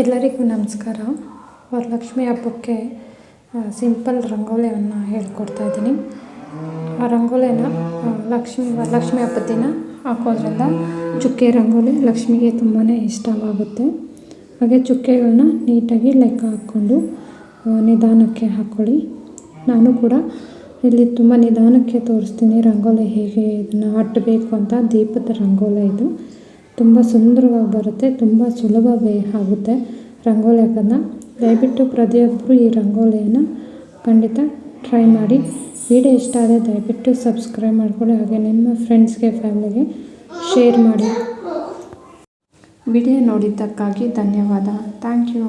ಎಲ್ಲರಿಗೂ ನಮಸ್ಕಾರ. ವರಲಕ್ಷ್ಮಿ ಹಬ್ಬಕ್ಕೆ ಸಿಂಪಲ್ ರಂಗೋಲಿಯನ್ನು ಹೇಳ್ಕೊಡ್ತಾಯಿದ್ದೀನಿ. ಆ ರಂಗೋಲಿನ ವರಲಕ್ಷ್ಮಿ ಹಬ್ಬದ ದಿನ ಹಾಕೋದ್ರಿಂದ ಚುಕ್ಕೆ ರಂಗೋಲಿ ಲಕ್ಷ್ಮಿಗೆ ತುಂಬಾ ಇಷ್ಟವಾಗುತ್ತೆ. ಹಾಗೆ ಚುಕ್ಕೆಗಳನ್ನ ನೀಟಾಗಿ ಲೆಕ್ಕ ಹಾಕ್ಕೊಂಡು ನಿಧಾನಕ್ಕೆ ಹಾಕ್ಕೊಳ್ಳಿ. ನಾನು ಕೂಡ ಇಲ್ಲಿ ತುಂಬ ನಿಧಾನಕ್ಕೆ ತೋರಿಸ್ತೀನಿ ರಂಗೋಲಿ ಹೇಗೆ ಇದನ್ನು ಅಟ್ಟಬೇಕು ಅಂತ. ದೀಪದ ರಂಗೋಲಿ ಇದು ತುಂಬ ಸುಂದರವಾಗಿ ಬರುತ್ತೆ, ತುಂಬ ಸುಲಭವೇ ಆಗುತ್ತೆ ರಂಗೋಲಿ ಹಾಕೋದನ್ನ. ದಯವಿಟ್ಟು ಪ್ರತಿಯೊಬ್ಬರು ಈ ರಂಗೋಲಿಯನ್ನು ಖಂಡಿತ ಟ್ರೈ ಮಾಡಿ. ವಿಡಿಯೋ ಇಷ್ಟ ಆದರೆ ದಯವಿಟ್ಟು ಸಬ್ಸ್ಕ್ರೈಬ್ ಮಾಡ್ಕೊಳ್ಳಿ, ಹಾಗೆ ನಿಮ್ಮ ಫ್ರೆಂಡ್ಸ್ಗೆ ಫ್ಯಾಮಿಲಿಗೆ ಶೇರ್ ಮಾಡಿ. ವಿಡಿಯೋ ನೋಡಿದ್ದಕ್ಕಾಗಿ ಧನ್ಯವಾದ. Thank you.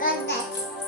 Good.